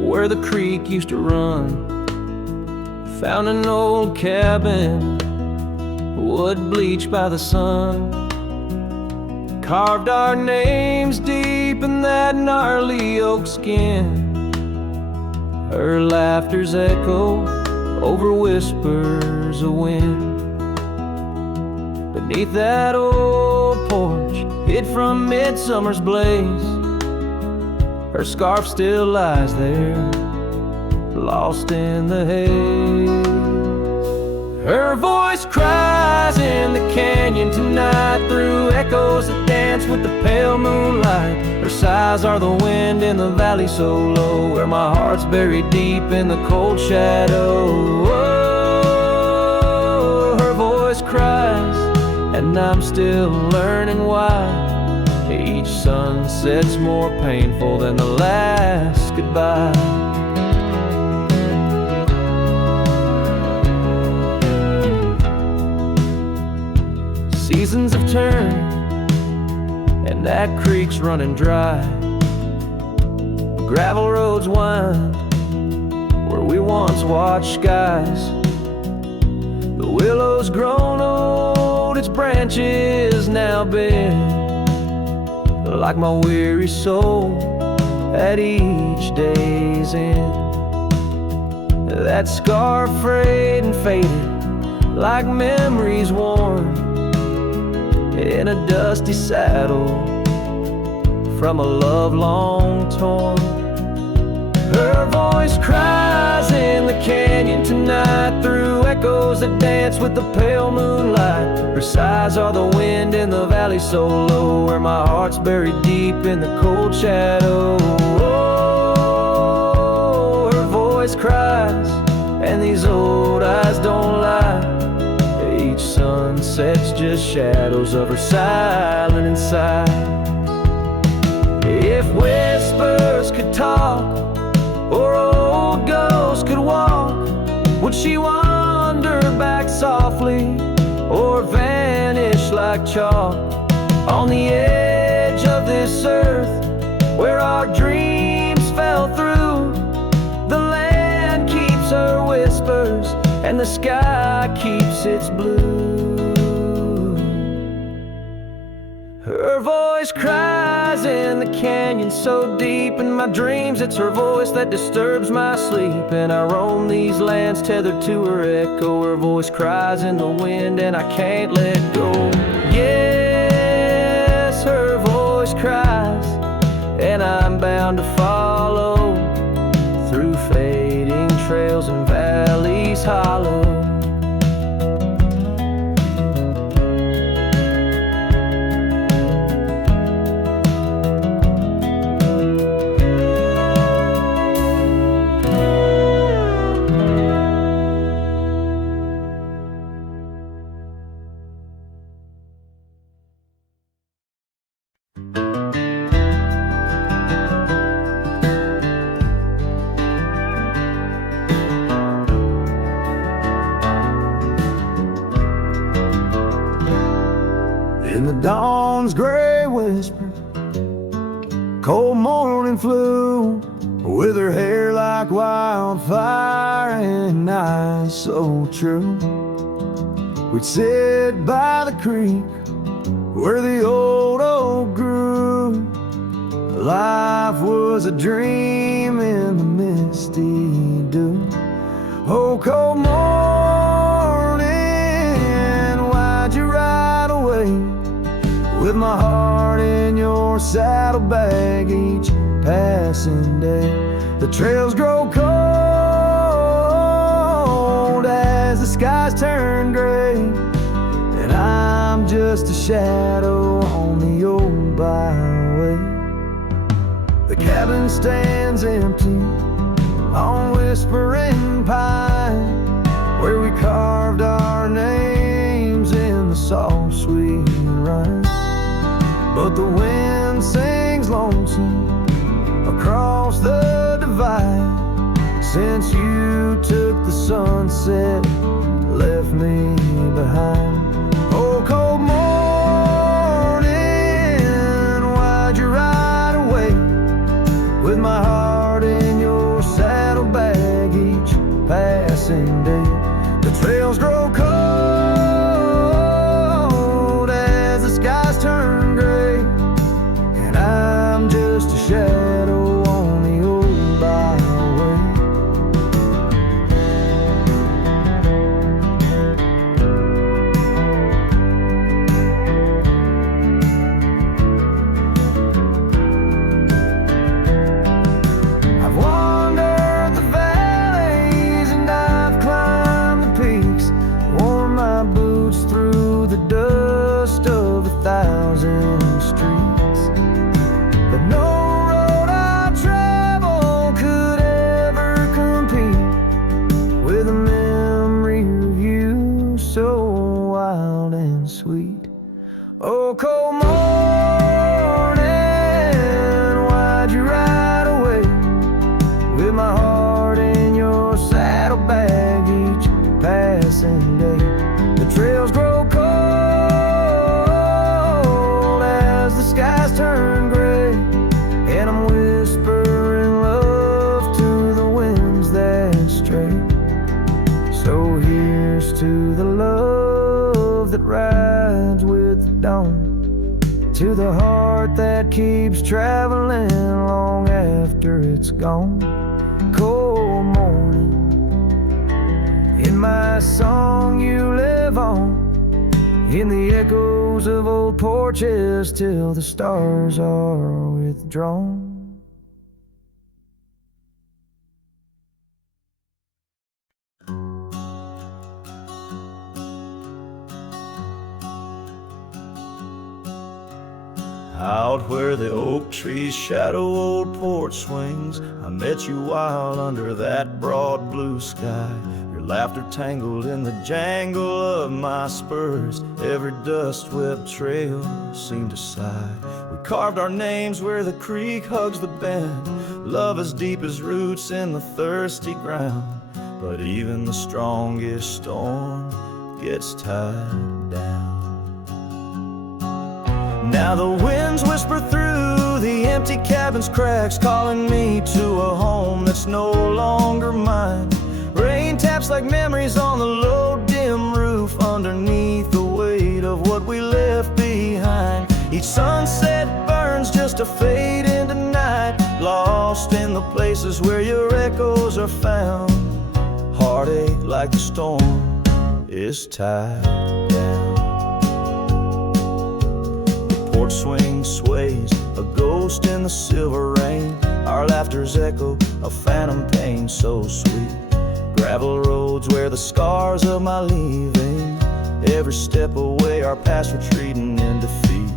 where the creek used to run. Found an old cabin, wood bleached by the sun. Carved our names deep in that gnarly oak skin. Her laughter's echo over whispers of wind. Beneath that old porch, hid from midsummer's blaze, her scarf still lies there, lost in the haze. Her voice cries in the canyon tonight, through echoes that dance with the pale moonlight. Her sighs are the wind in the valley so low, where my heart's buried deep in the cold shadow. Oh, her voice cries, and I'm still learning why each sunset's more painful than the last goodbye. Seasons have turned, and that creek's running dry. Gravel roads wind where we once watched skies. The willow's grown old, its branches now bend, like my weary soul at each day's end. That scar frayed and faded, like memories worn in a dusty saddle from a love long torn. Her voice cries in the canyon tonight, through echoes that dance with the pale moonlight. Her sighs are the wind in the valley so low, where my heart's buried deep in the cold shadow. Oh, her voice cries, and these old eyes don't lie. Each sunset's just shadows of her silent inside. If whispers could talk, or old ghosts could walk, would she wander back softly, or vanish like chalk on the edge of this earth where our dreams fell through? The land keeps her whispers, and the sky keeps its blue. Her voice cries in the canyon so deep in my dreams, it's her voice that disturbs my sleep. And I roam these lands tethered to her echo. Her voice cries in the wind, and I can't let go. Yes, her voice cries, and I'm bound to follow through fading trails and valleys hollow. In the dawn's gray whisper, cold morning flew, with her hair like wildfire and eyes so true. We'd sit by the creek where the old oak grew. Life was a dream in the misty dew. Oh, cold morning, why'd you ride away? With my heart in your saddlebag each passing day. The trails grow cold as the skies turn gray, and I'm just a shadow on the old byway. The cabin stands empty on Whispering Pine, where we carved our names in the soft sweet rime. But the wind sings lonesome across the divide, since you took the sunset, left me behind. Oh, cold morning, why'd you ride away? with my heart in your saddlebag each passing day. The trails grow cold as the skies turn gray, and I'm just a shadow on the old byway. I've wandered the valleys and I've climbed the peaks, worn my boots through the dust of 1,000 streets, but no road I travel could ever compete with a memory of you so wild and sweet. Oh, cold morning, why'd you ride away with my heart in your saddlebag each passing day? The trails grow cold as the skies turn gray, and I'm whispering love to the winds that stray. So here's to the love that rides with the dawn, to the heart that keeps traveling long after it's gone. Cold morning, in my song you live on, in the echoes of old porches till the stars are withdrawn. Out where the oak trees shadow old porch swings, I met you wild under that broad blue sky. Your laughter tangled in the jangle of my spurs, every dust-swept trail seemed to sigh. We carved our names where the creek hugs the bend, love as deep as roots in the thirsty ground. But even the strongest storm gets tied down. Now the winds whisper through the empty cabin's cracks, calling me to a home that's no longer mine. Rain taps like memories on the low dim roof, underneath the weight of what we left behind. Each sunset burns just to fade into night, lost in the places where your echoes are found. Heartache like the storm is tied down. Porch swing sways, a ghost in the silver rain. Our laughter's echo, a phantom pain so sweet. Gravel roads where the scars of my leaving, every step away our past retreating in defeat.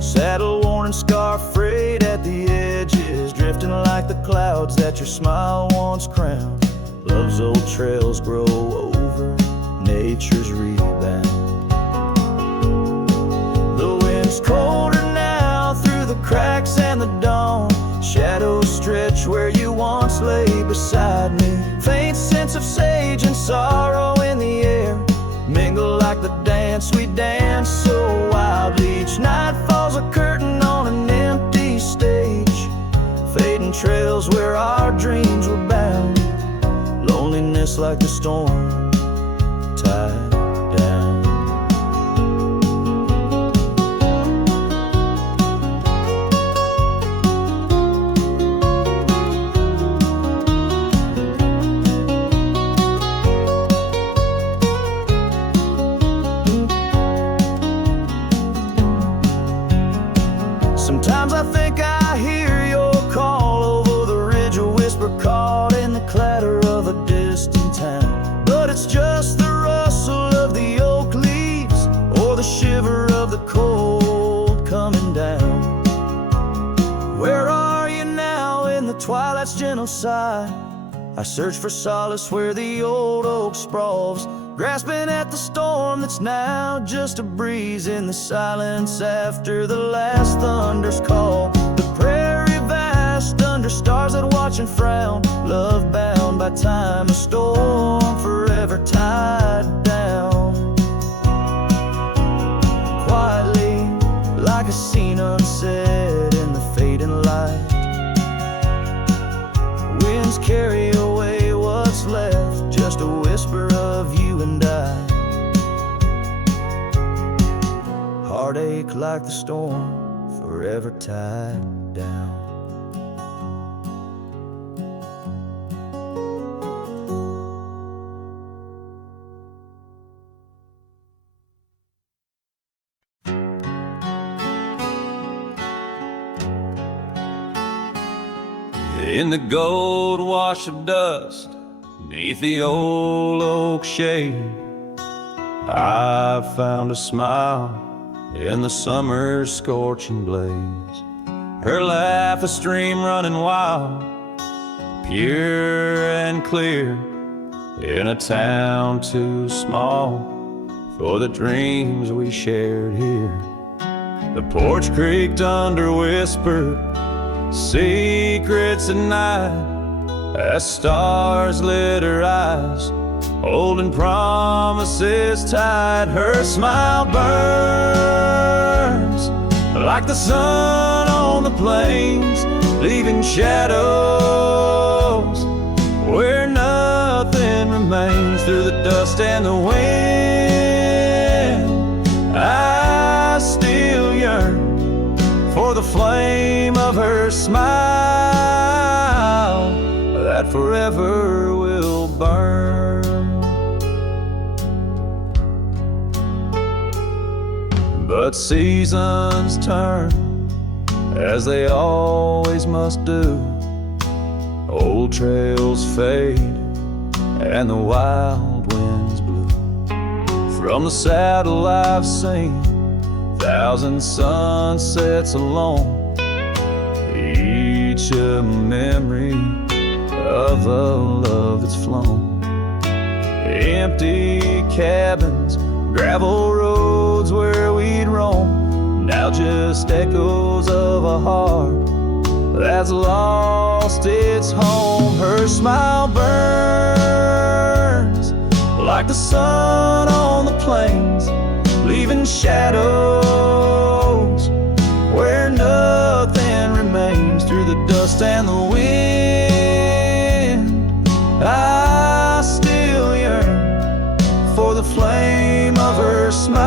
Saddle worn and scar frayed at the edges, drifting like the clouds that your smile once crowned. Love's old trails grow over nature's rebound. The wind's colder now through the cracks and the dawn. Shadows stretch where you once lay beside me. Faint sense of sage and sorrow in the air mingle like the dance we dance so wildly. Each night falls a curtain on an empty stage, fading trails where our dreams were bound. Loneliness like the storm tied down. Sometimes I think I hear your call over the ridge, a whisper caught in the clatter of a distant town. But it's just the rustle of the oak leaves, or the shiver of the cold coming down. Where are you now in the twilight's gentle sigh? I search for solace where the old oak sprawls, grasping at the storm that's now just a breeze in the silence after the last thunder's call. The prairie vast under stars that watch and frown, love bound by time, a storm forever tied down. Quietly, like a scene unsaid in the fading light, winds carry away what's left, just a whisper of you and I. Heartache like the storm, forever tied down. In the gold wash of dust, beneath the old oak shade, I found a smile in the summer's scorching blaze. Her laugh a stream running wild, pure and clear, in a town too small for the dreams we shared here. The porch creaked under whispered secrets at night, as stars lit her eyes, holding promises tight. Her smile burns like the sun on the plains, leaving shadows where nothing remains. Through the dust and the wind, I still yearn for the flame of her smile that forever will burn. But seasons turn, as they always must do. Old trails fade and the wild winds blow. From the saddle I've seen 1,000 sunsets alone, each a memory of a love that's flown. Empty cabins, gravel roads where we'd roam, now just echoes of a heart that's lost its home. Her smile burns like the sun on the plains, leaving shadows where nothing remains. Through the dust and the wind, I still yearn for the flame of her smile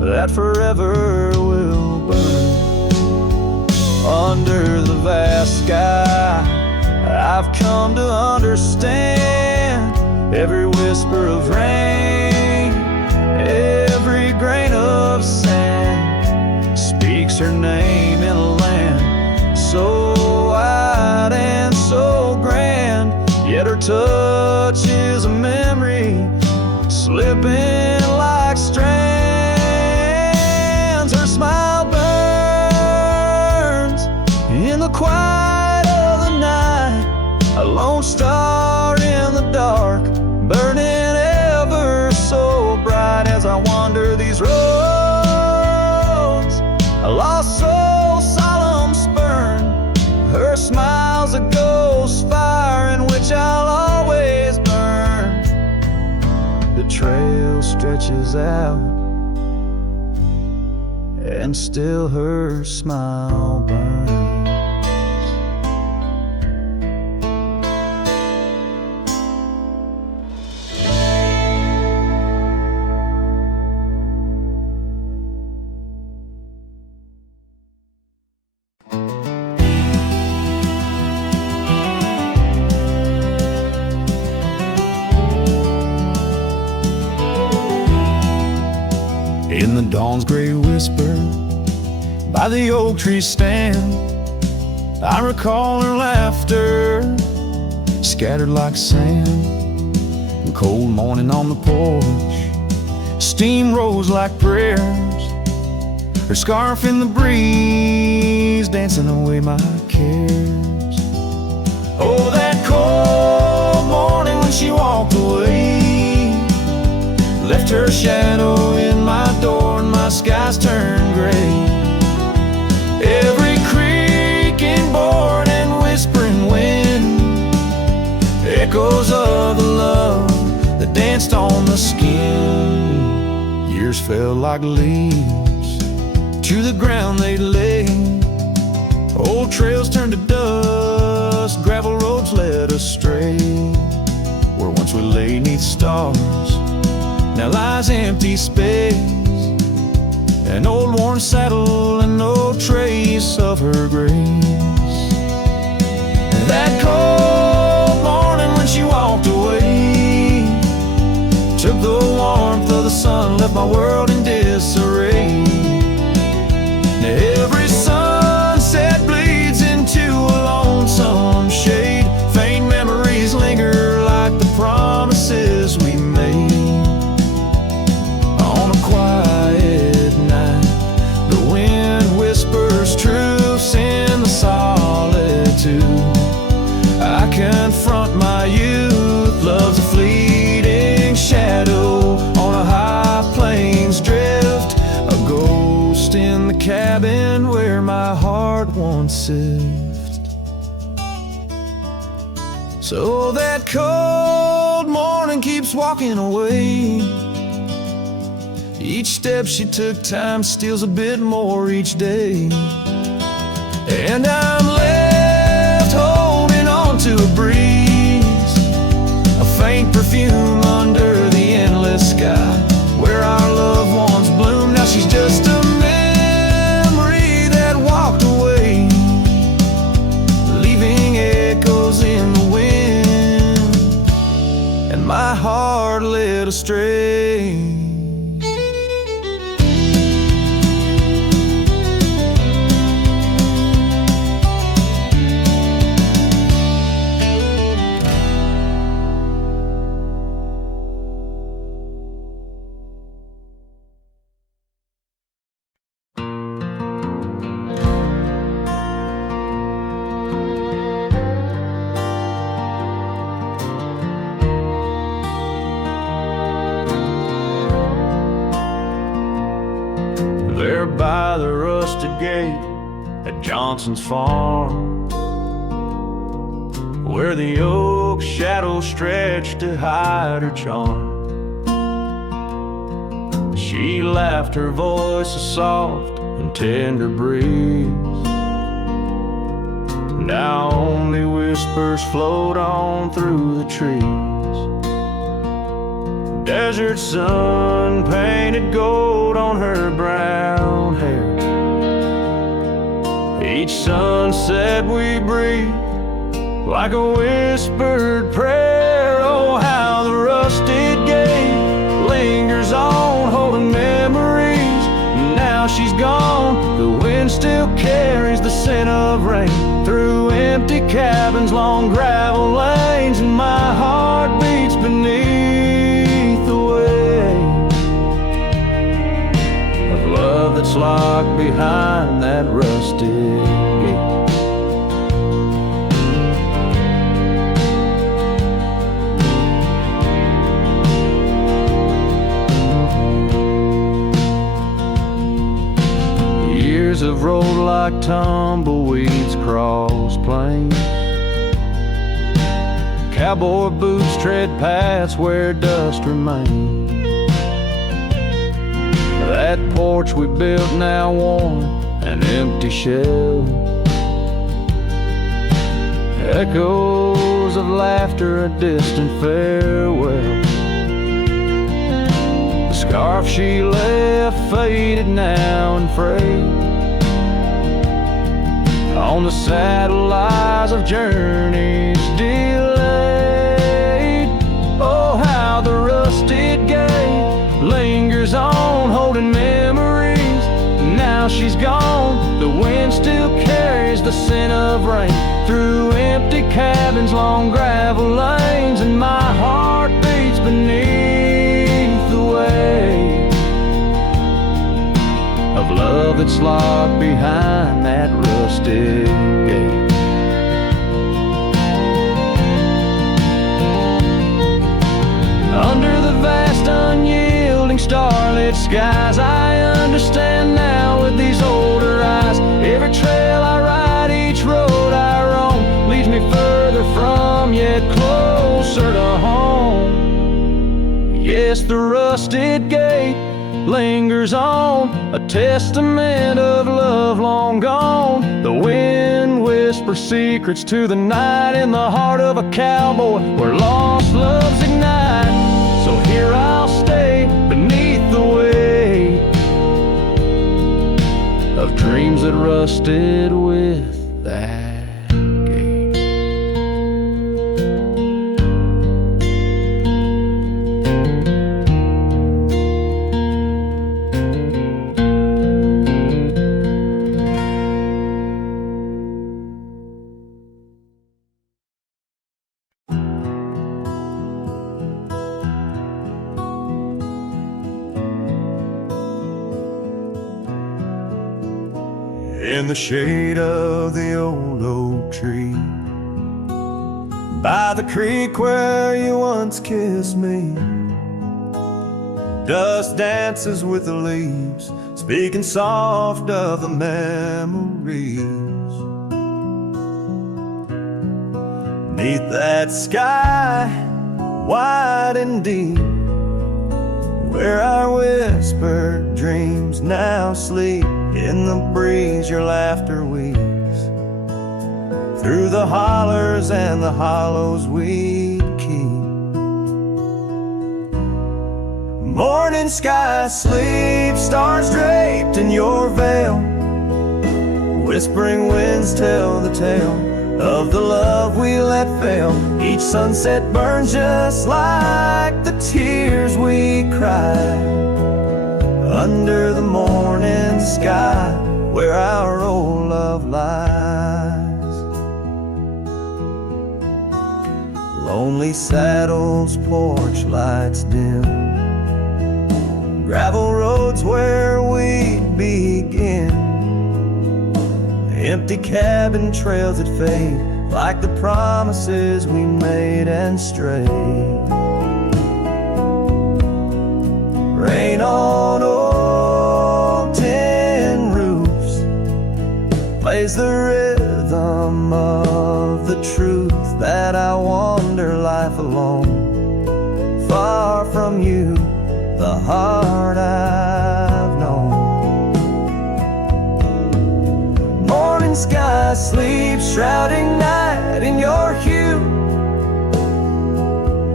that forever will burn. Under the vast sky, I've come to understand every whisper of rain, every grain of sand speaks her name in a land so wide and so grand. Yet her touch is a memory slipping like strands. Her smile burns in the quiet of the night, a lone star in the dark, burning ever so bright. As I wander these roads, a lost soul solemn spurn, her smile's a ghost fire in which I'll always burn. The trail stretches out, and still her smile burns. In the dawn's gray whisper, by the oak tree stand, I recall her laughter, scattered like sand. And cold morning on the porch, steam rose like prayers, her scarf in the breeze, dancing away my cares. Oh, that cold morning when she walked away, left her shadow in my door and my skies turned gray. Every creaking board and whispering wind, echoes of the love that danced on the skin. Years fell like leaves to the ground they lay, old trails turned to dust, dust, gravel roads led us stray. Where once we lay 'neath stars, now lies empty space. An old worn saddle and no trace of her grace. That cold morning when she walked away, took the warmth of the sun, left my world in disarray. Every sunset bleeds into a lonesome shade. Faint memories linger like the promises we made. On a quiet night, the wind whispers truths in the solitude. I confront my youth, love's a fleeting shadow on a high plains drift, a ghost in the cabin where my heart once lived. So that cold morning keeps walking away. Each step she took, time steals a bit more each day. And I'm left holding on to a breeze, a faint perfume under the endless sky. Where our loved ones bloom, now she's just a memory that walked away, leaving echoes in the wind, and my heart led astray. There by the rusted gate at Johnson's farm, where the oak shadows stretched to hide her charm, she laughed, her voice a soft and tender breeze. Now only whispers float on through the trees. Desert sun painted gold on her brown hair. Each sunset we breathe like a whispered prayer. Oh, how the rusted gate lingers on, holding memories. Now she's gone, the wind still carries the scent of rain through empty cabins, long gravel lanes, and my heart beats beneath the weight of love that's locked behind that rusted gate. Years have rolled like tumbleweeds cross plains. Cowboy boots tread paths where dust remains. That porch we built now worn, an empty shell. Echoes of laughter, a distant farewell. The scarf she left faded now and frayed. On the saddle lies of journeys delayed. Oh, how the rusted gate lingers on, holding memories. Now she's gone, the wind still carries the scent of rain through empty cabins, long gravel lanes, and my heart beats beneath the weight of love that's locked behind that rusted gate. Under the vast unyielding starlit skies, I understand now with these older eyes. Every trail I ride, each road I roam, leads me further from, yet closer to home. Yes, the rusted gate lingers on, a testament of love long gone. The wind whispers whisper secrets to the night in the heart of a cowboy where lost loves ignite. So here I'll stay beneath the weight of dreams that rusted with that gate. In the shade of the old oak tree, by the creek where you once kissed me, dust dances with the leaves, speaking soft of the memories. Neath that sky, wide and deep, where our whispered dreams now sleep. In the breeze your laughter weaves through the hollers and the hollows we'd keep. Morning sky sleep, stars draped in your veil, whispering winds tell the tale of the love we let fail. Each sunset burns just like the tears we cried under the morning sky where our old love lies. Lonely saddles, porch lights dim, gravel roads where we'd begin, empty cabin trails that fade like the promises we made and strayed. Rain on old tin roofs plays the rhythm of the truth that I wander life alone, far from you, the heart I've known. Morning sky sleeps, shrouding night in your hue,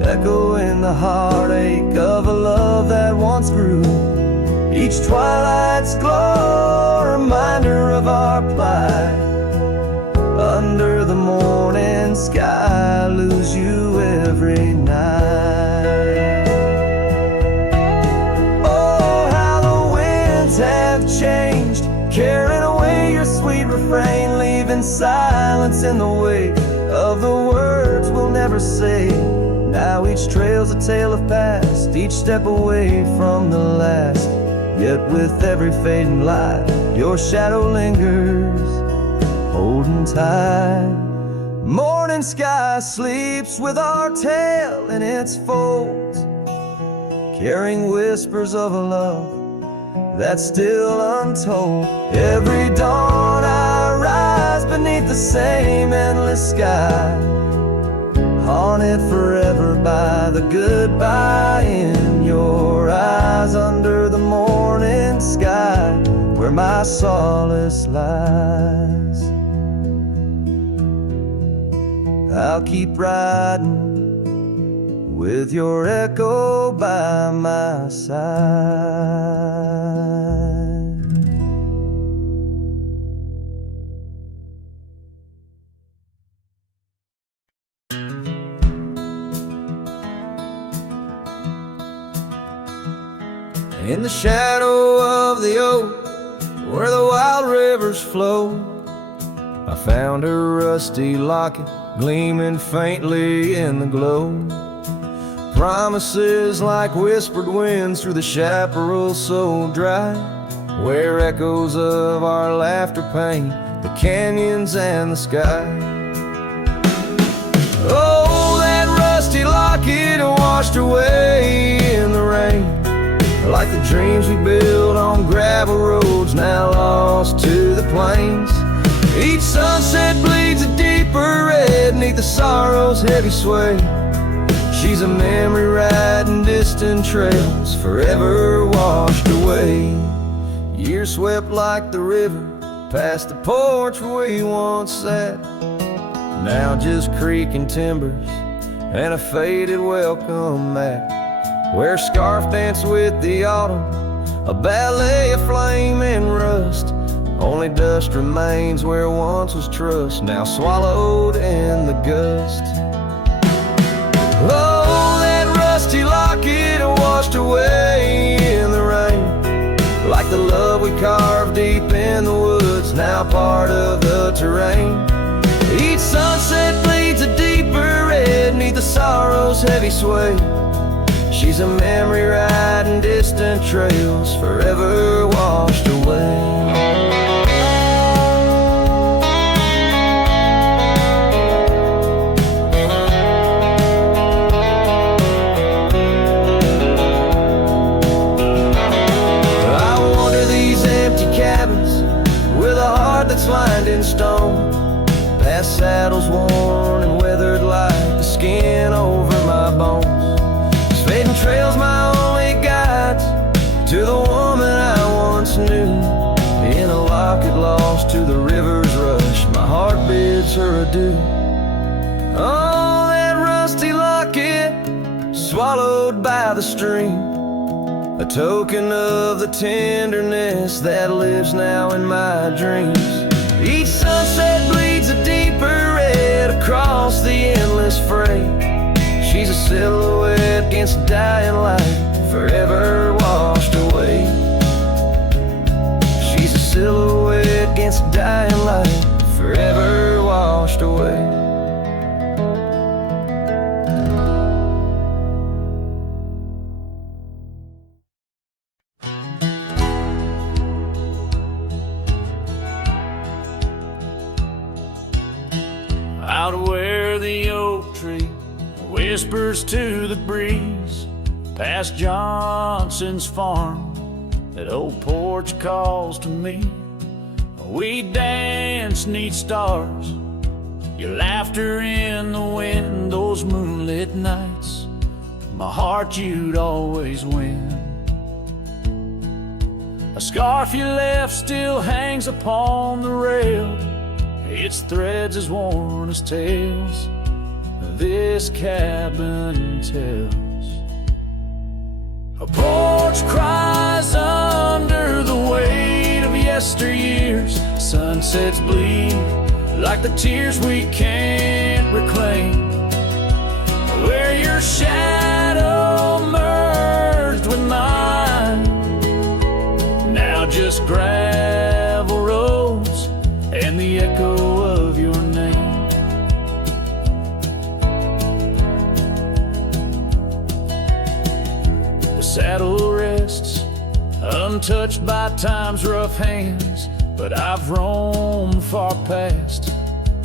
echo in the heartache of a love that once grew. Each twilight's glow, a reminder of our plight. Under the morning sky, I lose you every night. Oh, how the winds have changed, carrying away your sweet refrain, leaving silence in the wake of the words we'll never say. Now each trail's a tale of past, each step away from the last. Yet with every fading light, your shadow lingers, holding tight. Morning sky sleeps with our tale in its folds, carrying whispers of a love that's still untold. Every dawn I rise beneath the same endless sky, haunted forever by the goodbye in your eyes. Under the morning sky where my solace lies, I'll keep riding with your echo by my side. In the shadow of the oak, where the wild rivers flow, I found a rusty locket gleaming faintly in the glow. Promises like whispered winds through the chaparral so dry, where echoes of our laughter paint the canyons and the sky. Oh, that rusty locket washed away in the rain, like the dreams we built on gravel roads now lost to the plains. Each sunset bleeds a deeper red neath the sorrow's heavy sway. She's a memory riding distant trails, forever washed away. Years swept like the river past the porch where we once sat. Now just creaking timbers and a faded welcome mat, where a scarf danced with the autumn, a ballet of flame and rust. Only dust remains where once was trust, now swallowed in the gust. Oh, that rusty locket washed away in the rain, like the love we carved deep in the woods, now part of the terrain. Each sunset bleeds a deeper red neath the sorrow's heavy sway. She's a memory riding distant trails, forever washed away. That's lined in stone, past saddles worn and weathered like the skin over my bones. These fading trails my only guides to the woman I once knew. In a locket lost to the river's rush, my heart bids her adieu. Oh, that rusty locket swallowed by the stream, a token of the tenderness that lives now in my dreams. Each sunset bleeds a deeper red across the endless freight. She's a silhouette against dying light, forever washed away. She's a silhouette against dying light, forever washed away. Out where the oak tree whispers to the breeze, past Johnson's farm, that old porch calls to me. We dance 'neath stars, your laughter in the wind, those moonlit nights, my heart you'd always win. A scarf you left still hangs upon the rail, its threads as worn as tales this cabin tells. A porch cries under the weight of yesteryears. Sunsets bleed like the tears we can't reclaim, where your shadow merged with mine. Now just gravel roads and the echo of your name. The saddle rests untouched by time's rough hands, but I've roamed far past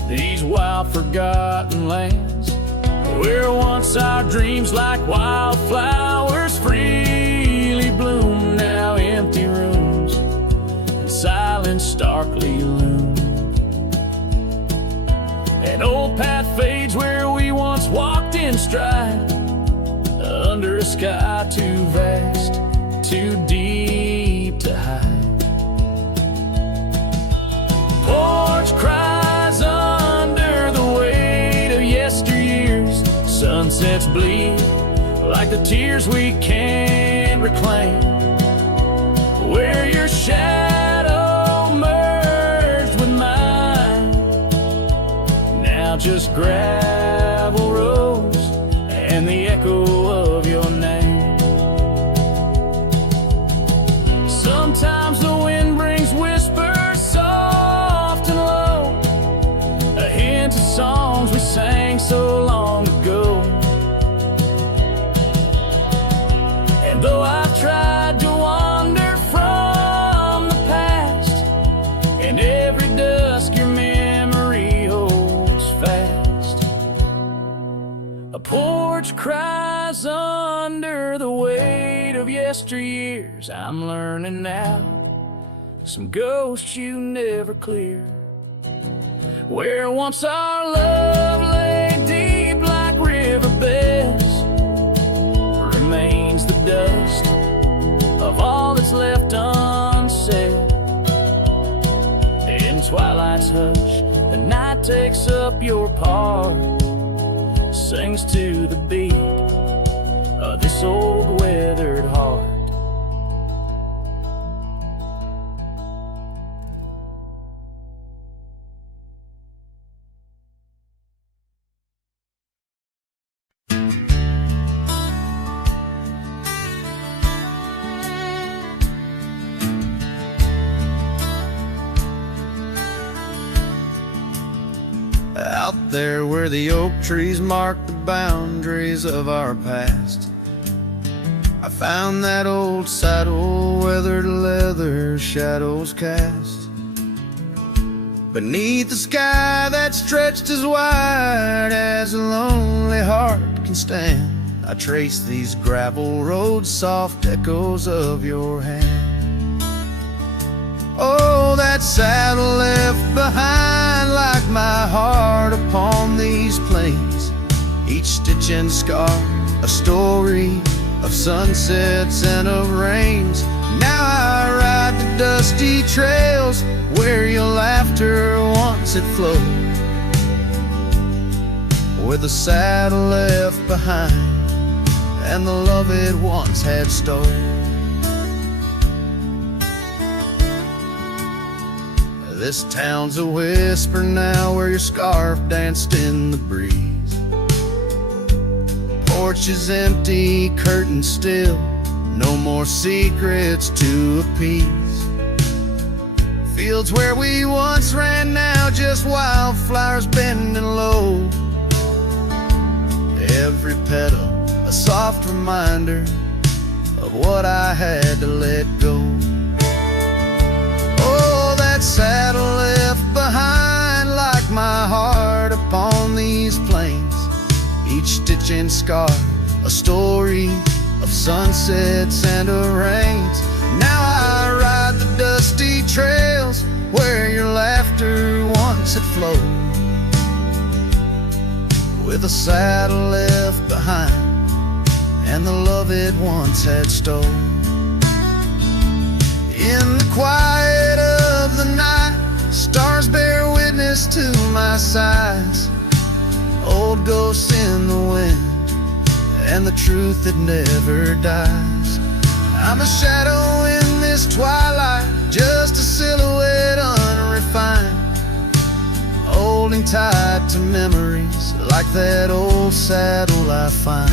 these wild forgotten lands, where once our dreams like wildflowers freely bloom. Now empty rooms and silence starkly loom. An old path fades where we once walked in stride, under a sky too vast, too deep to hide. Porch cries under the weight of yesteryears. Sunsets bleed like the tears we can't reclaim, where your shadow merged with mine. Now just gravel roads and the echo of your name. Sometimes the wind brings whispers soft and low, a hint of songs we sang so long ago. And though I've tried to wander from the past, in every dusk your memory holds fast. A porch cries under the weight of yesteryears. I'm learning now, some ghosts you never clear, where once our love lay deep like riverbeds, remains the dust of all that's left unsaid. takes up your part, sings to the beat of this old weathered heart. Out there where the oak trees mark the boundaries of our past, I found that old saddle, weathered leather, shadows cast. Beneath the sky that stretched as wide as a lonely heart can stand, I trace these gravel roads, soft echoes of your hand. Oh, that saddle left behind like my heart upon these plains, each stitch and scar a story of sunsets and of rains. Now I ride the dusty trails where your laughter once had flowed, with the saddle left behind and the love it once had stolen. This town's a whisper now where your scarf danced in the breeze. Porch is empty, curtains still, no more secrets to appease. Fields where we once ran now just wildflowers bending low. Every petal a soft reminder of what I had to let go. Saddle left behind like my heart upon these plains, each stitch and scar a story of sunsets and of rains. Now I ride the dusty trails where your laughter once had flowed, with a saddle left behind and the love it once had stolen. In the quiet of the night, stars bear witness to my sighs, old ghosts in the wind and the truth that never dies. I'm a shadow in this twilight, just a silhouette unrefined, holding tight to memories like that old saddle I find.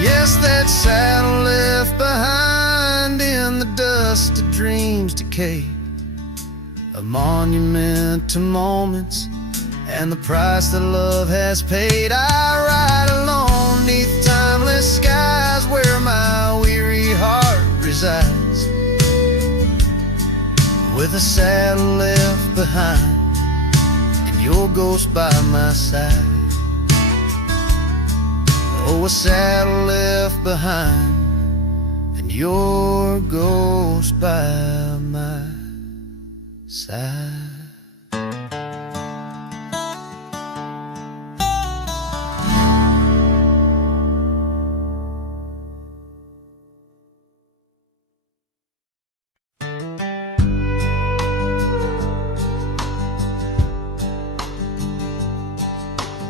Yes, that saddle left behind in the dust of dreams decayed, a monument to moments and the price that love has paid. I ride alone neath timeless skies where my weary heart resides, with a saddle left behind and your ghost by my side. Oh, a saddle left behind and your ghost by my side.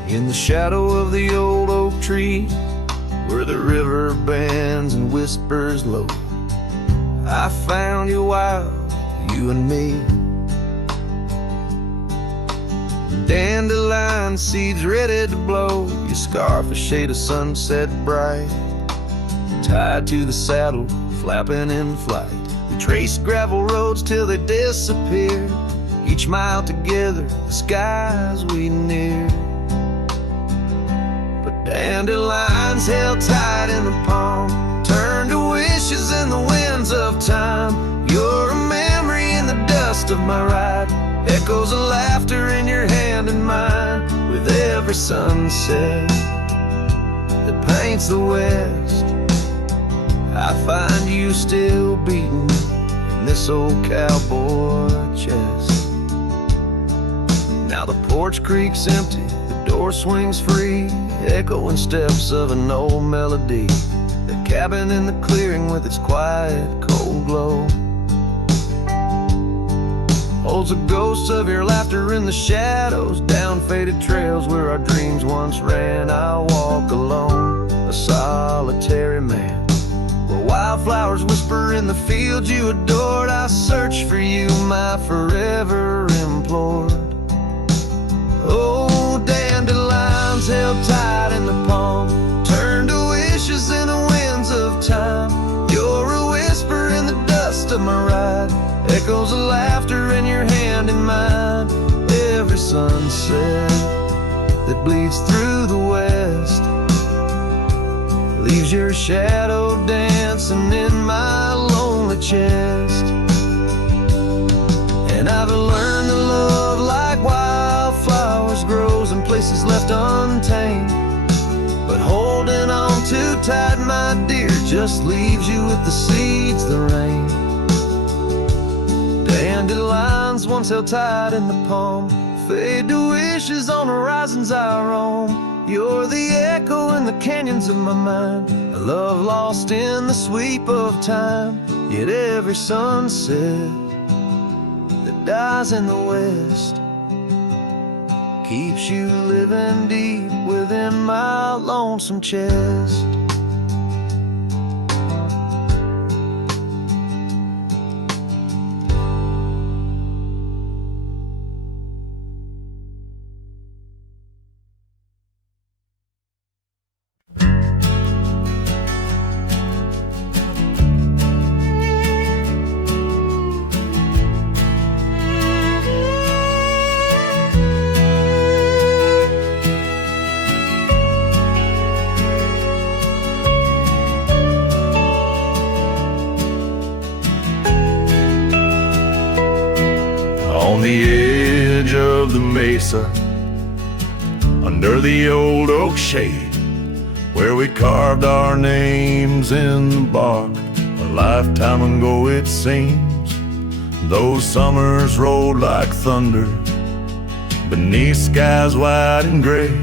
In the shadow of the old oak tree, where the river bends and whispers low, I found you wild, you and me. Dandelion seeds ready to blow, your scarf a shade of sunset bright, tied to the saddle, flapping in flight. We traced gravel roads till they disappeared, each mile together, the skies we neared. Dandelions held tight in the palm, turned to wishes in the winds of time. You're a memory in the dust of my ride, echoes of laughter in your hand and mine. With every sunset that paints the west, I find you still beating in this old cowboy chest. Now the porch creak's empty, the door swings free, echoing steps of an old melody. The cabin in the clearing with its quiet, cold glow holds the ghosts of your laughter in the shadows, down faded trails where our dreams once ran. I walk alone, a solitary man, where wildflowers whisper in the fields you adored. I search for you, my forever implored. Oh, dandelions held tight in the palm, turn to wishes in the winds of time. You're a whisper in the dust of my ride, echoes of laughter in your hand in mine. Every sunset that bleeds through the west leaves your shadow dancing in my lonely chest. And I've learned to love like wildflowers grows in places left untamed, but holding on too tight, my dear, just leaves you with the seeds that rain. Dandelions once held tight in the palm fade to wishes on horizons I roam. You're the echo in the canyons of my mind, a love lost in the sweep of time. Yet every sunset that dies in the west keeps you living deep within my lonesome chest. On the edge of the mesa, under the old oak shade, where we carved our names in the bark, a lifetime ago it seems. Those summers rolled like thunder beneath skies white and gray,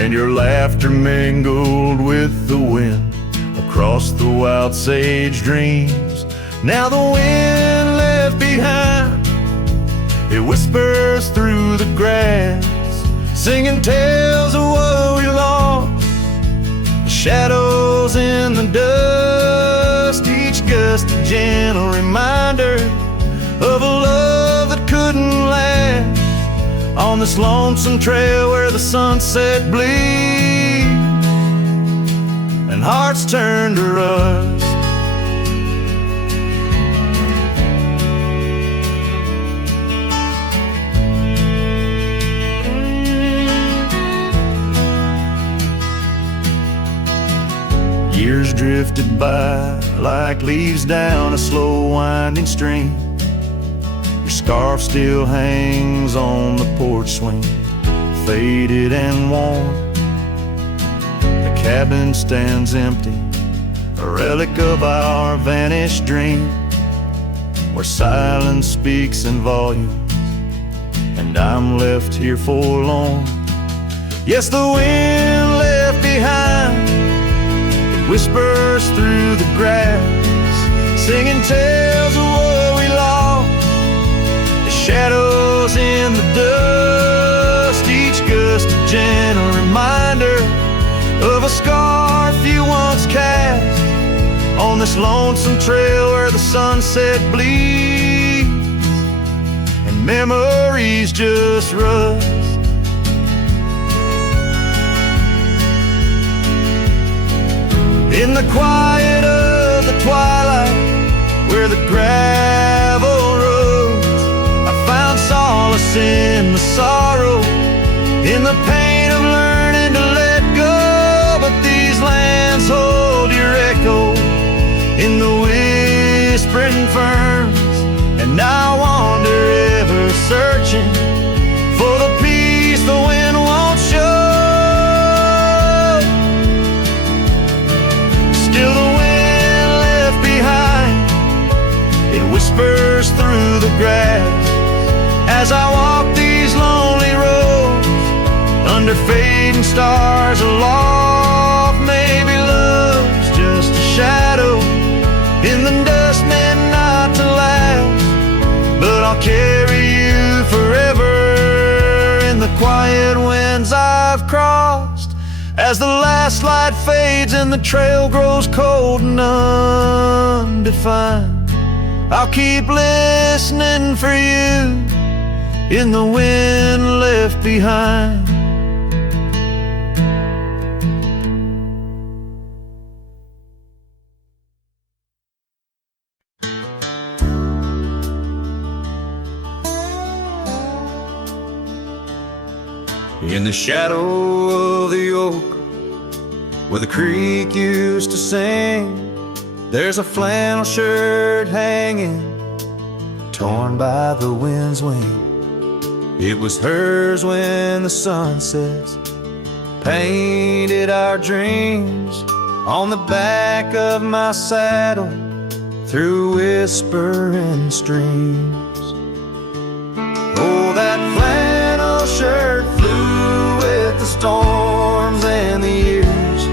and your laughter mingled with the wind across the wild sage dreams. Now the wind left behind, it whispers through the grass, singing tales of what we lost, the shadows in the dust, each gust a gentle reminder of a love that couldn't last, on this lonesome trail where the sunset bleeds and hearts turn to rust. Years drifted by like leaves down a slow winding stream. Your scarf still hangs on the porch swing, faded and worn. The cabin stands empty, a relic of our vanished dream, where silence speaks in volumes and I'm left here forlorn. Yes, the wind left behind, whispers through the grass, singing tales of what we lost, the shadows in the dust, each gust a gentle reminder of a scarf you once cast, on this lonesome trail where the sunset bleeds and memories just rust. In the quiet of the twilight, where the gravel roads, I found solace in the sorrow, in the pain of learning to let go. But these lands hold your echo in the whispering ferns, and I wander ever searching for the peace the wind won't show. Still under fading stars aloft. Maybe love's just a shadow in the dust meant not to last, but I'll carry you forever in the quiet winds I've crossed. As the last light fades and the trail grows cold and undefined, I'll keep listening for you in the wind left behind. In the shadow of the oak where the creek used to sing, there's a flannel shirt hanging, torn by the wind's wing. It was hers when the sunsets painted our dreams on the back of my saddle through whispering streams. Oh, that flannel shirt flew with the storms and the years,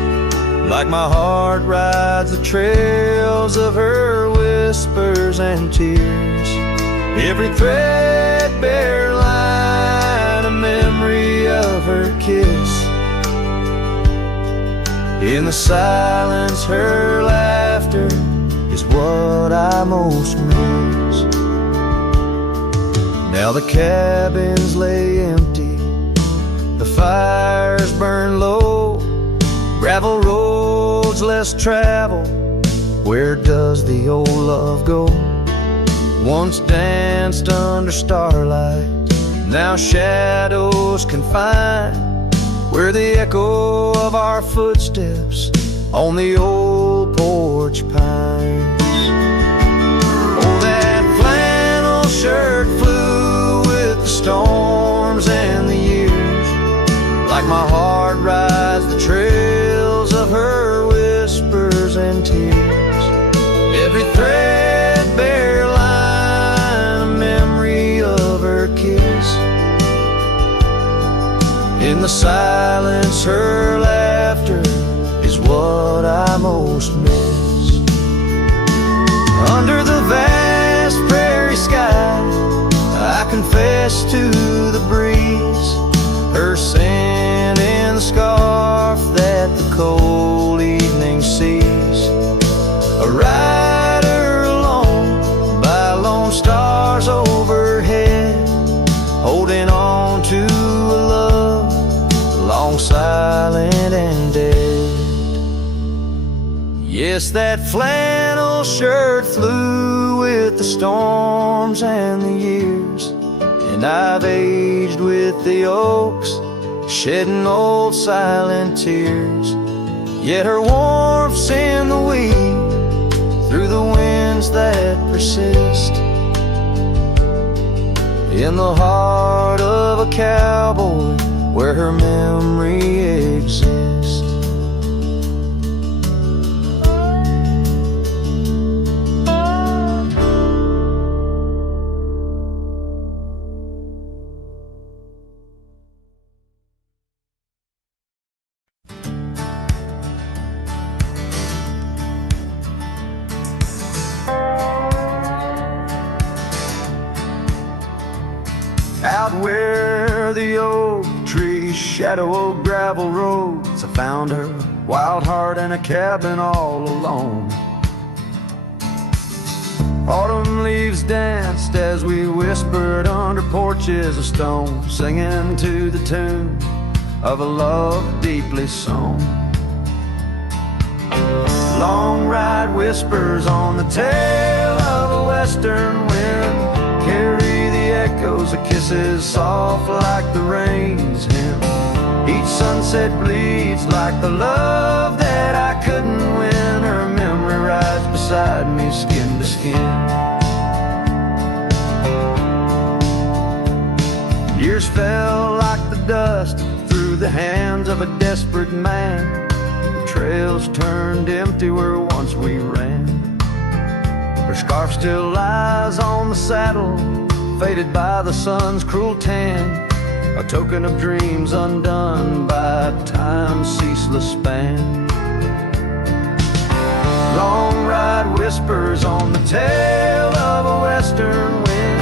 like my heart rides the trails of her whispers and tears. Every threadbare line, a memory of her kiss. In the silence, her laughter is what I most miss. Now the cabins lay empty, the fires burn low, gravel roads less traveled. Where does the old love go? Once danced under starlight, now shadows confine, where the echo of our footsteps on the old porch pines. Oh, that flannel shirt flew with the storms and the years, like my heart rides the trails of her whispers and tears. Every threadbare line, a memory of her kiss. In the silence, her laughter is what I most miss. Under the vast prairie sky, I confess to the breeze, her scent in the scarf that the cold evening sees. A rider alone by lone stars overhead, holding on to a love long silent and dead. Yes, that flannel shirt flew with the storms and the years, and I've aged with the oaks, shedding old silent tears. Yet her warmth's in the weed, through the winds that persist, in the heart of a cowboy where her memory exists. Out where the oak trees shadow gravel roads, I found her, wild heart in a cabin all alone. Autumn leaves danced as we whispered under porches of stone, singing to the tune of a love deeply sown. Long ride whispers on the tail of a western wind carry the echoes of kisses soft like the rain's hymn. Each sunset bleeds like the love that I couldn't win. Her memory rides beside me, skin to skin. Years fell like the dust through the hands of a desperate man. The trails turned empty where once we ran. Her scarf still lies on the saddle, faded by the sun's cruel tan. a token of dreams undone by time's ceaseless span. Long ride whispers on the tail of a western wind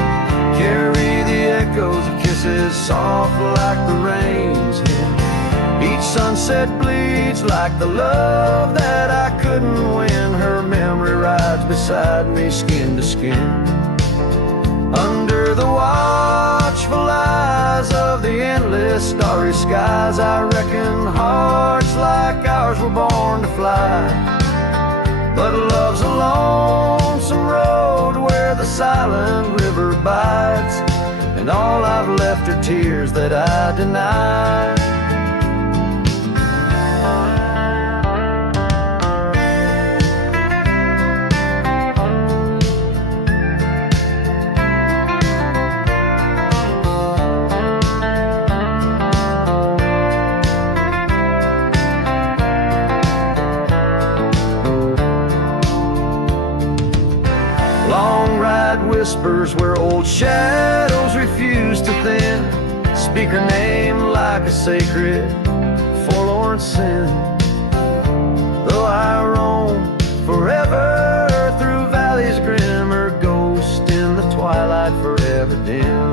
carry the echoes of kisses soft like the rain's hymn. Each sunset bleeds like the love that I couldn't win. Her memory rides beside me skin to skin. Under the watchful eyes of the endless starry skies, I reckon hearts like ours were born to fly. But love's a lonesome road where the silent river bites, and all I've left are tears that I deny. Whispers where old shadows refuse to thin, speak her name like a sacred forlorn sin. Though I roam forever through valleys grim, her ghost in the twilight forever dim.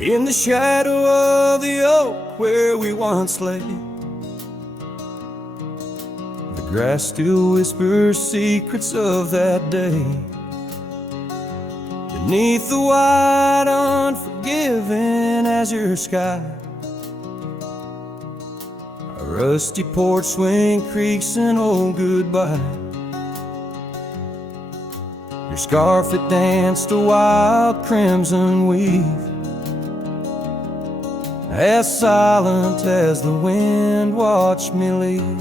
In the shadow of the oak where we once lay, the grass still whispers secrets of that day. Beneath the wide, unforgiving azure sky, a rusty porch swing creaks an old goodbye. Your scarf, it danced a wild crimson weave, as silent as the wind watched me leave.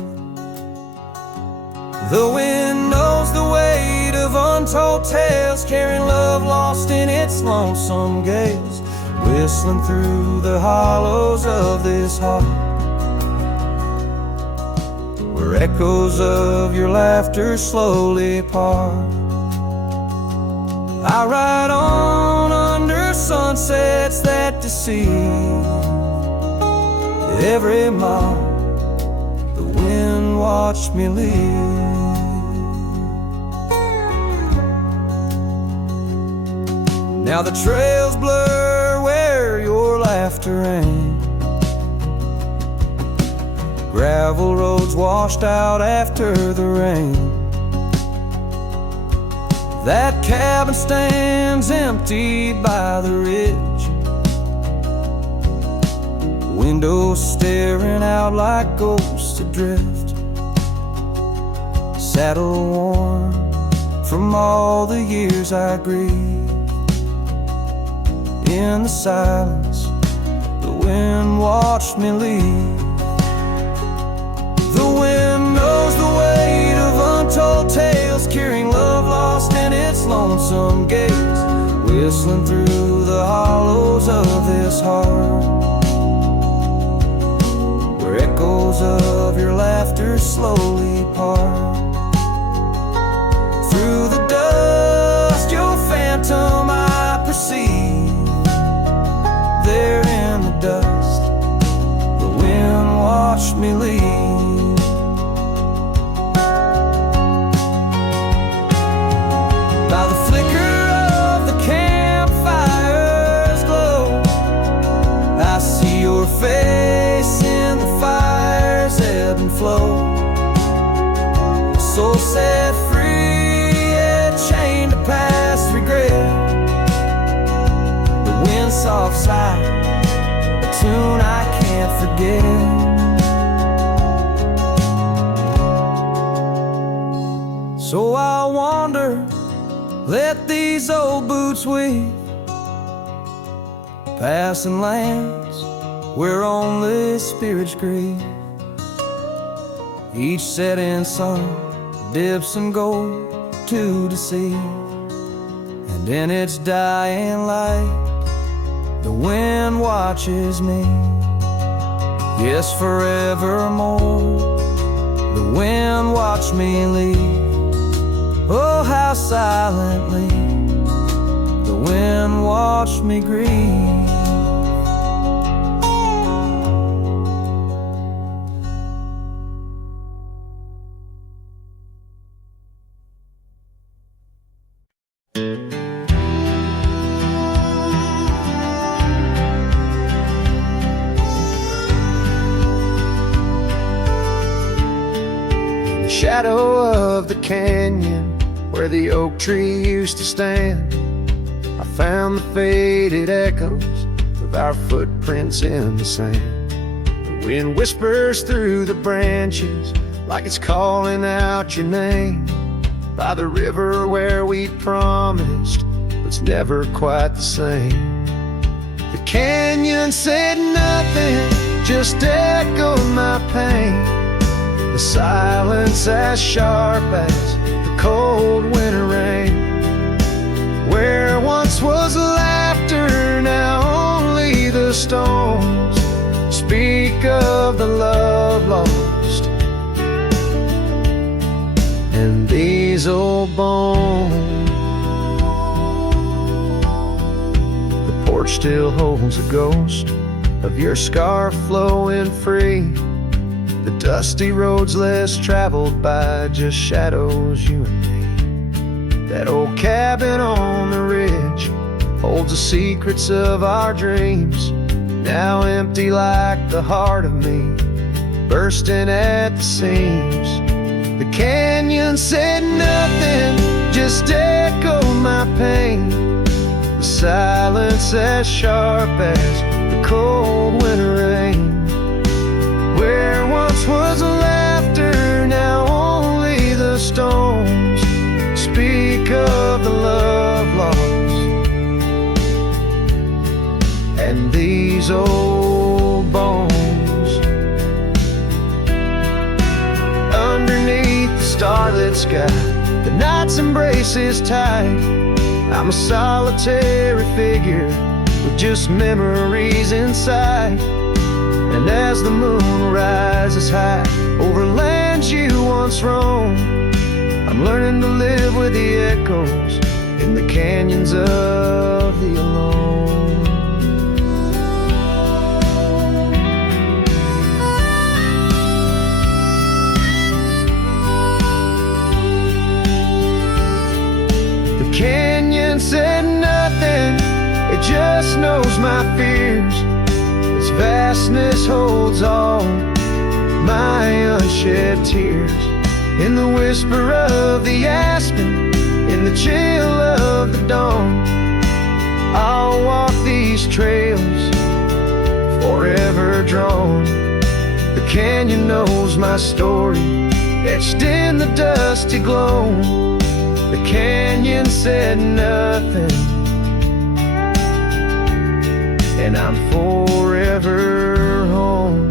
The wind knows the weight of untold tales, carrying love lost in its lonesome gaze, whistling through the hollows of this heart, where echoes of your laughter slowly part. I ride on under sunsets that deceive. Every mile the wind watched me leave. Now the trails blur where your laughter rang, gravel roads washed out after the rain. That cabin stands empty by the ridge, windows staring out like ghosts adrift, saddle worn from all the years I grieved. In the silence, the wind watched me leave. The wind knows the weight of untold tales, carrying love lost in its lonesome gaze, whistling through the hollows of this heart, where echoes of your laughter slowly part. Through the dust, your phantom I perceive. There in the dust, the wind watched me leave. By the flicker of the campfire's glow, I see your face in the fire's ebb and flow. A soul set free, yet chained to past regret. The wind soft sigh, a tune I can't forget. So I'll wander, let these old boots weave, passing lands where only spirits grieve. Each setting sun dips in gold to deceive, and in its dying light the wind watches me. Yes, forevermore the wind watched me leave. Oh, how silently the wind watched me grieve. Shadow of the canyon where the oak tree used to stand, I found the faded echoes of our footprints in the sand. The wind whispers through the branches like it's calling out your name. By the river where we promised, but it's never quite the same. The canyon said nothing, just echoed my pain. The silence as sharp as the cold winter rain. Where once was laughter, now only the stones speak of the love lost. And these old bones, the porch still holds a ghost of your scarf flowing free. The dusty roads less traveled by, just shadows, you and me. That old cabin on the ridge holds the secrets of our dreams, now empty like the heart of me, bursting at the seams. The canyon said nothing, just echoed my pain. The silence as sharp as the cold winter rain. Where once was laughter, now only the stones speak of the love lost. And these old bones, underneath the starlit sky, the night's embrace is tight. I'm a solitary figure with just memories inside. And as the moon rises high over lands you once roamed, I'm learning to live with the echoes in the canyons of the alone. The canyon said nothing, it just knows my fears. Its vastness holds all my unshed tears. In the whisper of the aspen, in the chill of the dawn, I'll walk these trails forever drawn. The canyon knows my story, etched in the dusty glow. The canyon said nothing, and I'm forever home.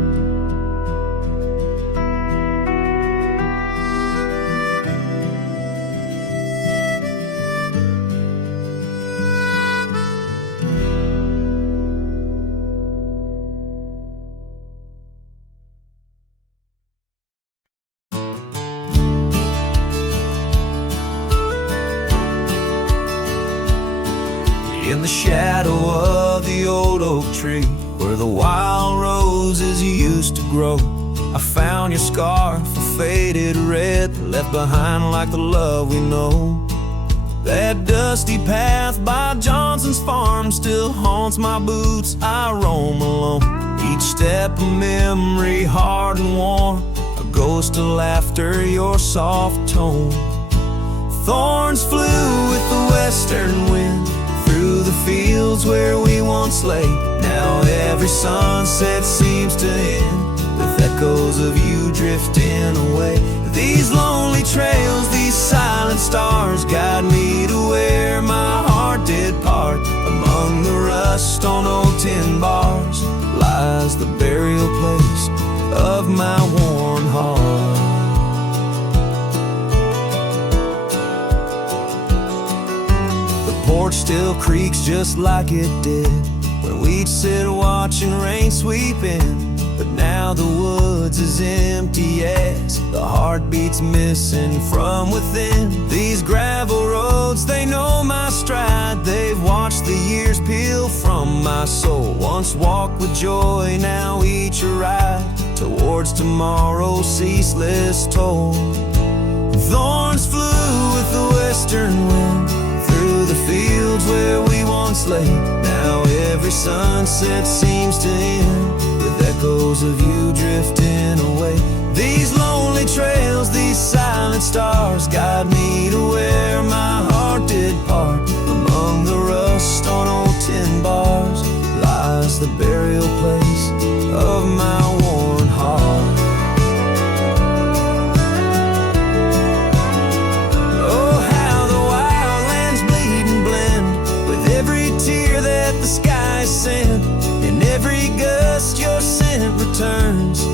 In the shadow of the old oak tree, where the wild roses used to grow, I found your scarf, a faded red, left behind like the love we know. That dusty path by Johnson's farm still haunts my boots, I roam alone. Each step a memory, hard and warm, a ghost of laughter, your soft tone. Thorns flew with the western wind through the fields where we once lay. Now every sunset seems to end with echoes of you drifting away. These lonely trails, these silent stars guide me to where my heart did part. Among the rust on old tin bars lies the burial place of my worn heart. The porch still creaks just like it did when we'd sit watching rain sweep in. But now the woods is empty as the heartbeat's missing from within. These gravel roads, they know my stride. They've watched the years peel from my soul. Once walked with joy, now each a ride towards tomorrow's ceaseless toll. Thorns flew with the western wind through the fields where we once lay. Now every sunset seems to end with echoes of you drifting away. These lonely trails, these silent stars guide me to where my heart did part. Among the rust on old tin bars lies the burial place of my worn heart. Oh, how the wildlands bleed and blend with every tear that the skies send. In every gust your scent returns,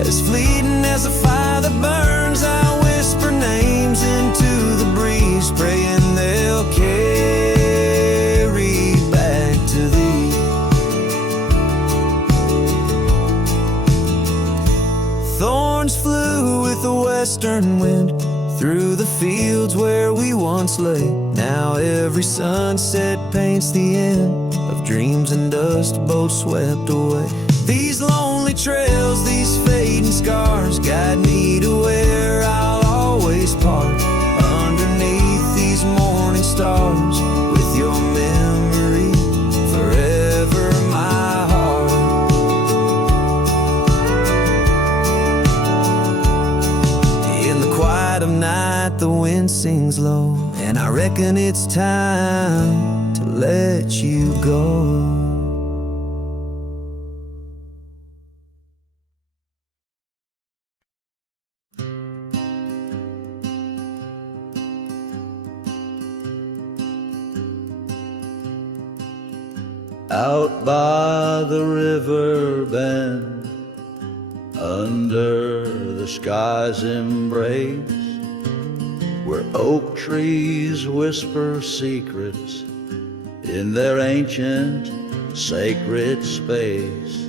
as fleeting as a fire that burns. I whisper names into the breeze, praying they'll carry back to thee. Thorns flew with the western wind through the fields where we once lay. Now every sunset paints the end of dreams and dust, both swept away. These lonely trails, these fading scars guide me to where I'll always part. Underneath these morning stars, with your memory forever in my heart. In the quiet of night the wind sings low, and I reckon it's time to let you go. Out by the river bend, under the sky's embrace, where oak trees whisper secrets in their ancient sacred space.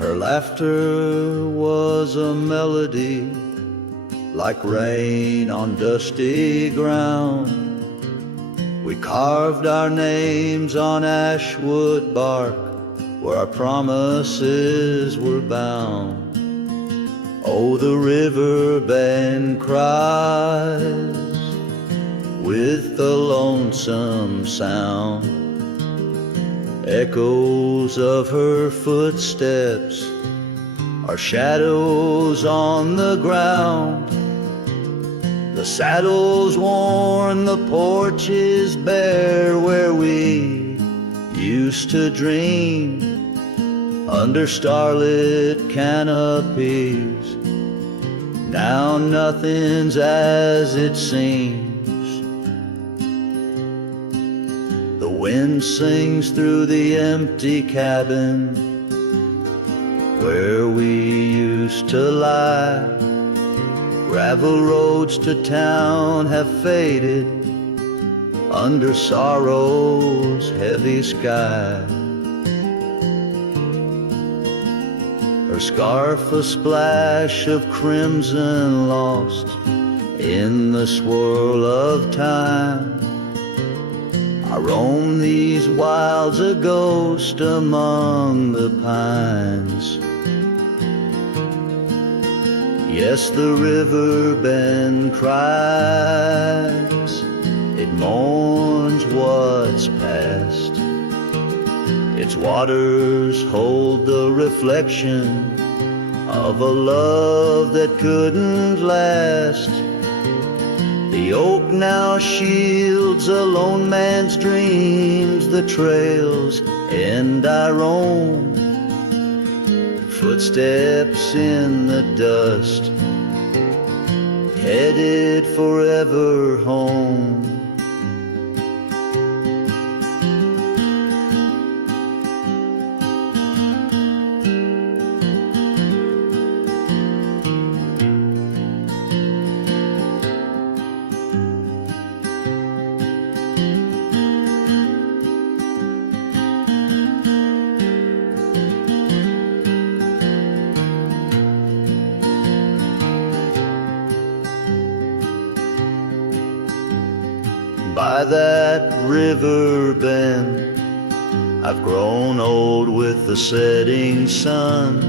Her laughter was a melody, like rain on dusty ground. We carved our names on ashwood bark, where our promises were bound. Oh, the river bend cries with the lonesome sound. Echoes of her footsteps are shadows on the ground. The saddle's worn, the porch is bare, where we used to dream under starlit canopies. Now nothing's as it seems. The wind sings through the empty cabin where we used to lie. Gravel roads to town have faded under sorrow's heavy sky. Her scarf a splash of crimson lost in the swirl of time. I roam these wilds a ghost among the pines. Yes, the river bend cries, it mourns what's past. Its waters hold the reflection of a love that couldn't last. The oak now shields a lone man's dreams. The trails end I roam, footsteps in the dust, headed forever home. By that river bend, I've grown old with the setting sun.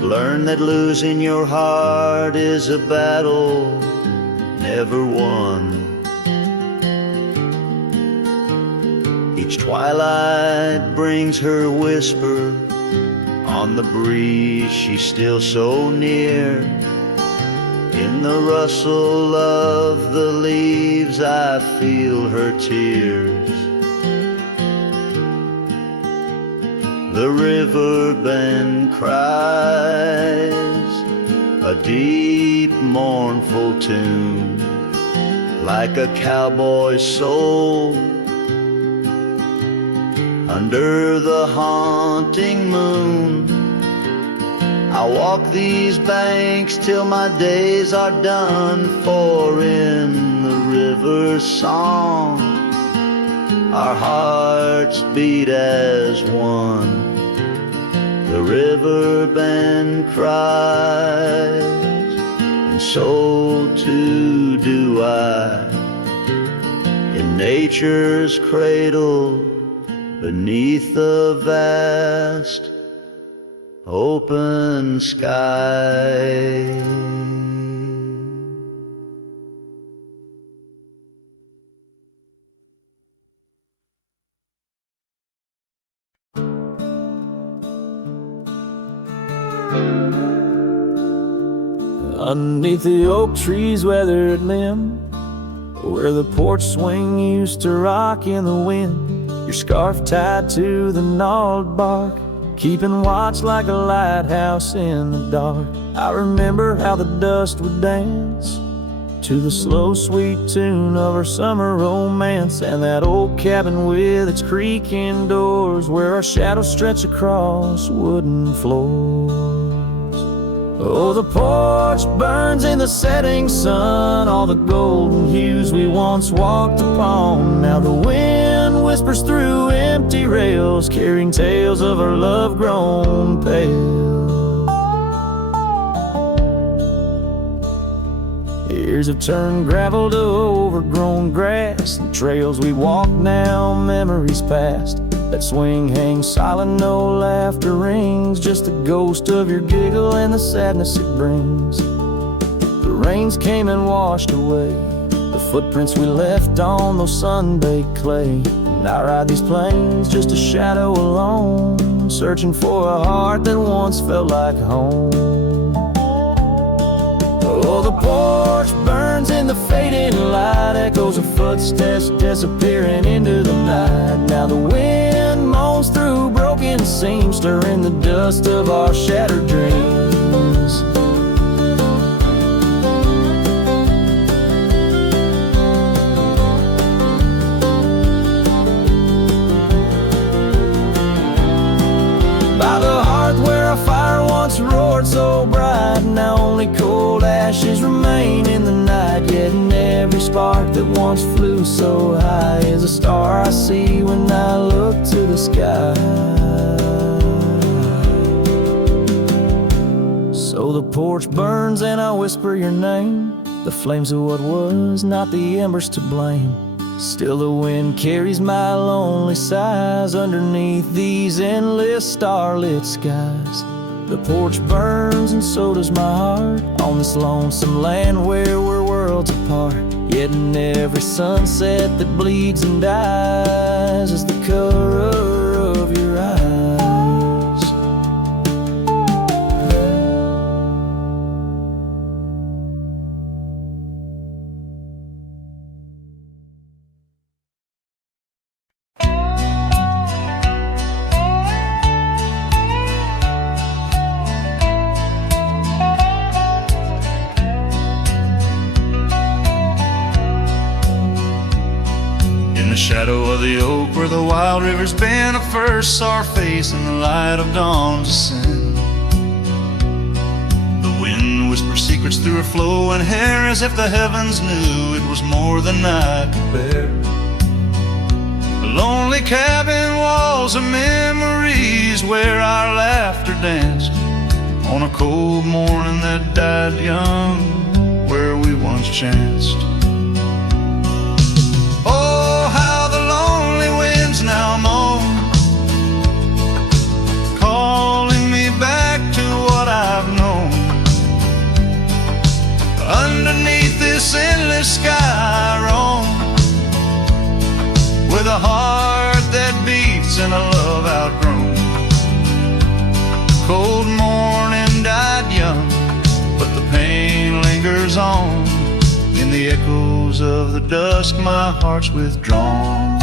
Learn that losing your heart is a battle never won. Each twilight brings her whisper. On the breeze, she's still so near. In the rustle of the leaves, I feel her tears. The river bend cries a deep, mournful tune, like a cowboy's soul under the haunting moon. I'll walk these banks till my days are done, for in the river's song our hearts beat as one. The river bend cries, and so too do I, in nature's cradle beneath the vast open sky. Underneath the oak tree's weathered limb, where the porch swing used to rock in the wind, your scarf tied to the gnarled bark, keeping watch like a lighthouse in the dark. I remember how the dust would dance to the slow, sweet tune of our summer romance, and that old cabin with its creaking doors, where our shadows stretch across wooden floors. Oh, the porch burns in the setting sun, all the golden hues we once walked upon. Now the wind whispers through empty rails, carrying tales of our love grown pale. Years have turned gravel to overgrown grass, and trails we walk now, memories past. That swing hangs silent, no laughter rings, just the ghost of your giggle and the sadness it brings. The rains came and washed away the footprints we left on those sun-baked clay, and I ride these plains just a shadow alone, searching for a heart that once felt like home. Oh, the porch burns in the fading light, echoes of footsteps disappearing into the night. Now the wind moans through broken seams, stirring the dust of our shattered dreams. By the hearth where a fire once roared so bright, now only cold ashes remain in the night. Yet in every spark that once flew so high is a star I see when I look to the sky. So the porch burns and I whisper your name, the flames of what was, not the embers to blame. Still the wind carries my lonely sighs underneath these endless starlit skies. The porch burns and so does my heart, on this lonesome land where we're worlds apart. Yet in every sunset that bleeds and dies is the color of your eyes. shadow of the oak where the wild rivers bend, I first saw her face in the light of dawn's ascent. The wind whispered secrets through her flowing hair, as if the heavens knew it was more than I could bear. The lonely cabin walls of memories where our laughter danced on a cold morning that died young, where we once chanced. Oh, how the lonely winds now moan, calling me back to what I've known. Underneath this endless sky I roam, with a heart that beats and a love outgrown. Cold morning died young, but the pain lingers on. In the echoes of the dusk my heart's withdrawn.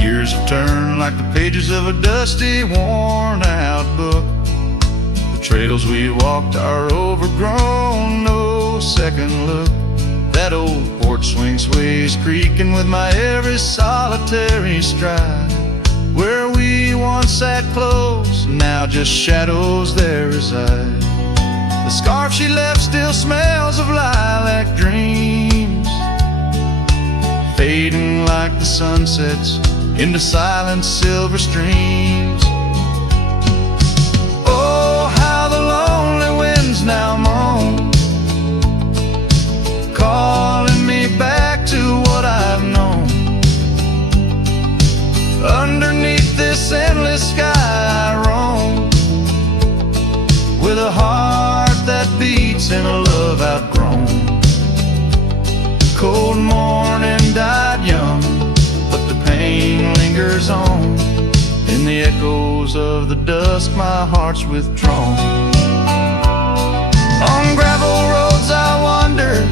Years have turned like the pages of a dusty, worn-out book. The trails we walked are overgrown, no second look. That old porch swing sways creaking with my every solitary stride. Where we once sat close, now just shadows there reside. The scarf she left still smells of lilac dreams, fading like the sunsets into silent silver streams. Oh, how the lonely winds now moan, calling me back to what I've known. Underneath this endless sky I roam, with a heart that beats and a love outgrown. Cold morning died young, but the pain lingers on. In the echoes of the dusk my heart's withdrawn. On gravel roads I wander,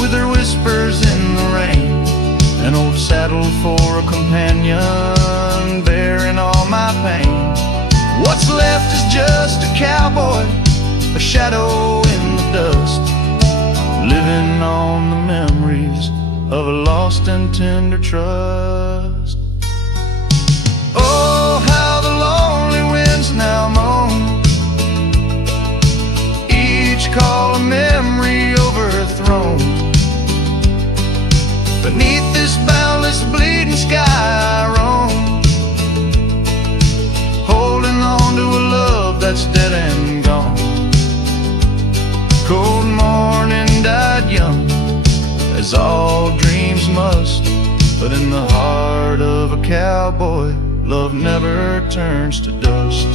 with her whispers in the rain. An old saddle for a companion, bearing all my pain. What's left is just a cowboy, a shadow in the dust, living on the memories of a lost and tender trust. Oh, how the lonely winds now moan, each call a memory overthrown. Beneath this boundless bleeding sky I roam, holding on to a love that's dead and gone. Cold morning died young, as all dreams must, but in the heart of a cowboy, love never turns to dust.